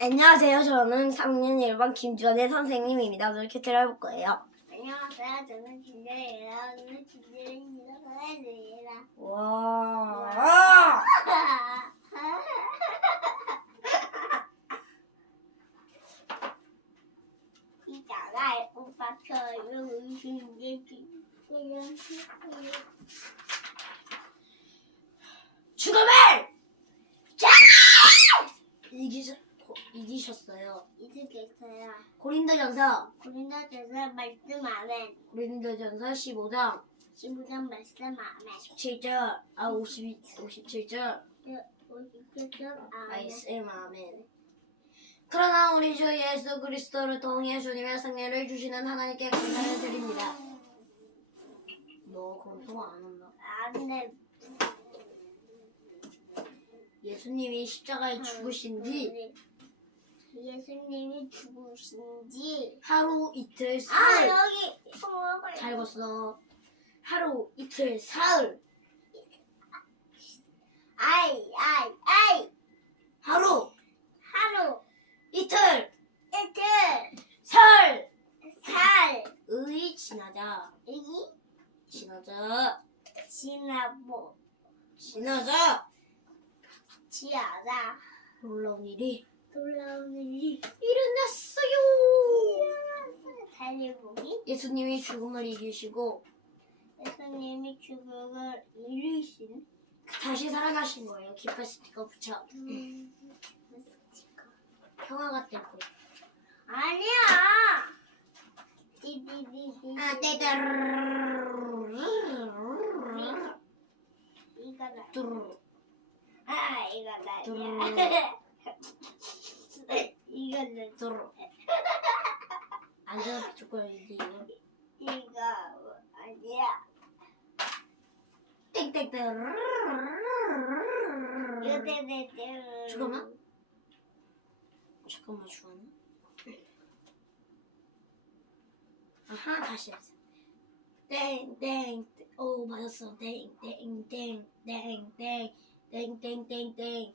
안녕하세요. 저는 3학년 1반 김주원의 선생님입니다. 오늘 큐트를 해볼 거예요. 안녕하세요. 저는 김재예요. 오늘 김재입니다. 선생님입니다. 와. 이자가 오빠 저요 신기지. 죽음을! 자! 이기셨, 이기셨어요. 이득했어요. 고린도전서, 고린도전서 말씀 안에 고린도전서 15장 15장 말씀 안에 17절, 아, 52, 57절, 50절 안에 말씀 아멘. 그러나 우리 주 예수 그리스도를 통해 주님의 승리를 주시는 하나님께 감사를 드립니다. 너 그럼 통화 안 한다. 안에 예수님이 십자가에 죽으신 뒤 예수님이 죽으신 지 하루 이틀 아 사흘. 여기 어, 잘 읽었어. 하루 이틀 사흘. 아이 아이 아이. 하루 하루 이틀 이틀 사흘. 살의 지나자. 여기 지나자. 지나보. 지나자. 지하다 놀라운 일이 돌아오는 일 일어났어요. 달려보기. 예수님이 죽음을 이기시고 예수님이 죽음을 이루신 다시 살아나신 거예요. 깃발 스티커 붙여. 평화가 될 거예요. 아니야. 디디디디. 아 뚜루. 아 이거다. 뚜루 이거는 뚜루 앉아 조건이지 이거. 이거 아니야. 땡땡땡. 잠깐만. 잠깐만 주원아 아하 다시 했어 땡땡. 오 맞았어. 땡땡땡땡땡땡 땡땡땡땡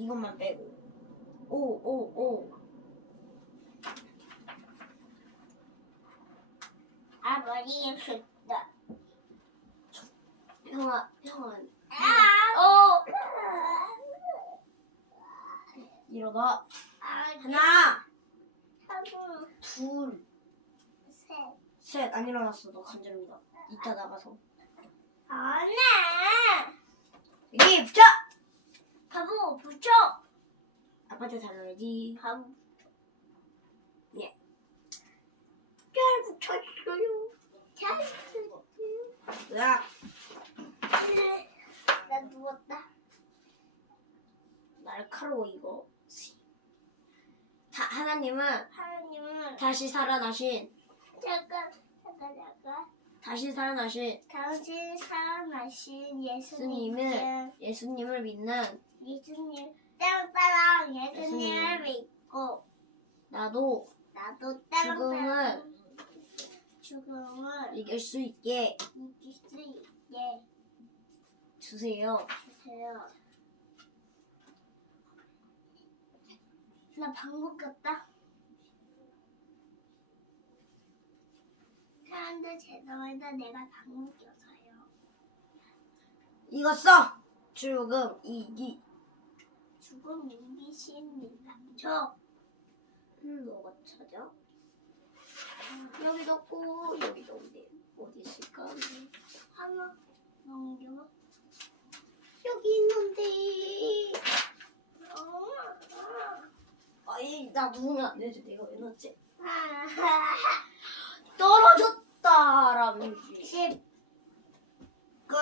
이것만 빼고. 오오오. 아버지의 숫자 형아 형아. 아! 어. 일어나. 하나. 하고 둘. 셋. 셋 안 일어났어. 너 간절입니다. 이따 나가서. 안해 여기 붙여 바보 붙여. 아빠한테 달라야지 바보 예. 잘 붙였어요. 잘 으악. 나 누웠다. 날카로워 이거. 다, 하나님은 하나님은 다시 살아나신 잠깐 잠깐 잠깐 다시 살아나신 당신 살아나신 예수님을 예수님을 예수님을 믿는 예수님 따랑따랑 예수님을 예수님. 믿고 나도 나도 따랑따랑 죽음을 이길 수 있게 이길 수 있게 주세요 주세요. 나 방구 꼈다. 사람들 죄송합니다. 내가 방구 껴서요. 이거 써 죽음 이기 죽음 이기십니다. 저 음, 너가 찾아 여기도 없고 여기도 없네 어디 있을까 하나 넘겨. 여기 있는데. 아이 나 누우면 안 되지 내가 왜 넣었지 아, 떨어졌 사람 십. 그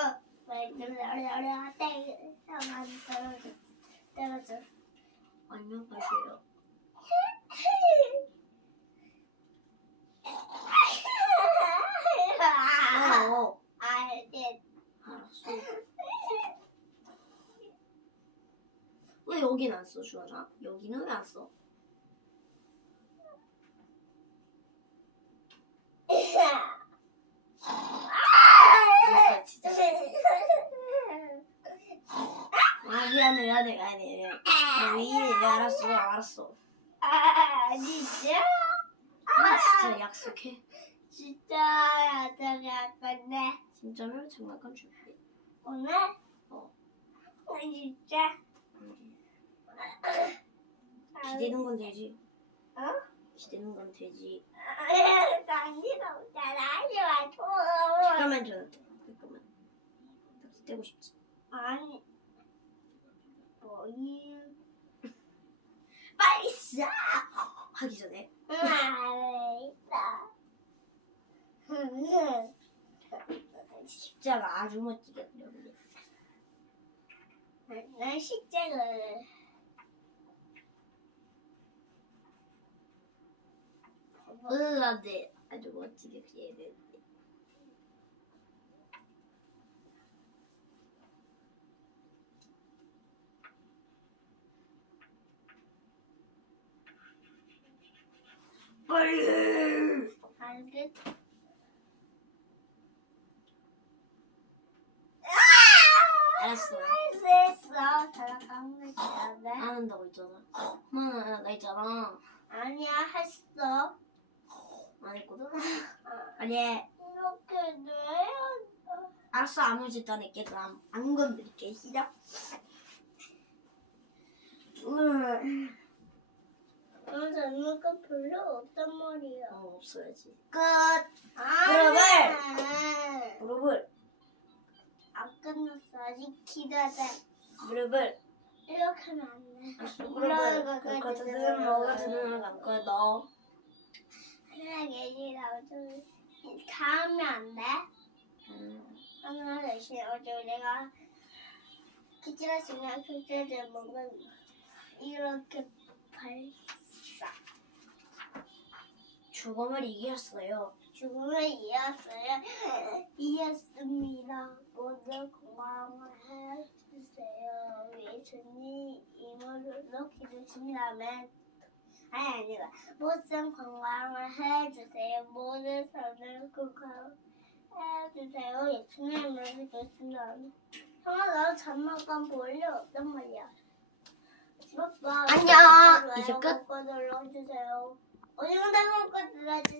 안녕하세요. 어, 알았어. 왜 여긴 안 써, 주원아? 여기는 왜 안 써? 아, 미안해, 미안해, 미안해. 미안해. 아, 왜 이래? 네, 알았어, 알았어. 아 진짜 아, 진짜 약속해. 진짜 어떡할 건데 진짜로 장난감 줄게. 오늘 어. 아, 진짜 기대는 건 되지. 어? 기대는 건 되지. 하지 말고 잠깐만 좀. 잠깐만. 나 기대고 싶지. 아니 뭐이 빨리 쏴! 하기 전에. 알겠다 십자가 아주 멋지게 그려볼게. 난 십자가를 으, 안 돼. 아주 멋지게 그려야 되 는데. 빨리! 알겠 알았어. 했어 잘한다고 했는데 안 한다고 했잖아. 엄마, 나 있잖아. 아니야 했어 안 했거든? 아니, 이렇게 돼야 알았어. 아무 짓도 안 했게. 그럼 안 건드릴게. 시작. 음. 넌 잘못가 별로 없단 말이야 어, 없어야지. 끝! 아니야 무릎을, 안 끝났어 아직 기다려 무릎을. 이렇게 하면 안 돼 무릎을. 그거까지 눈을 먹어도 눈을 감고 넣어. 하늘에 계시라고 좀 가면 안 돼 음. 하늘에 계시라고 좀 내가 있는 글자들 뭔가 이렇게 발사 죽음을 이겼어요. 죽음을 이었어요. 이었습니다. 모두 건강을 해주세요. 예수님 이모로 기도십니다면 아니 아니라 모든 건강을 해주세요. 모든 선을 건강 해주세요. 예수님 이모로 기도십니다. 형아 나 장난감 볼일 없단 말이야. 안녕. 이제 끝. 눌러주세요. 岡村君。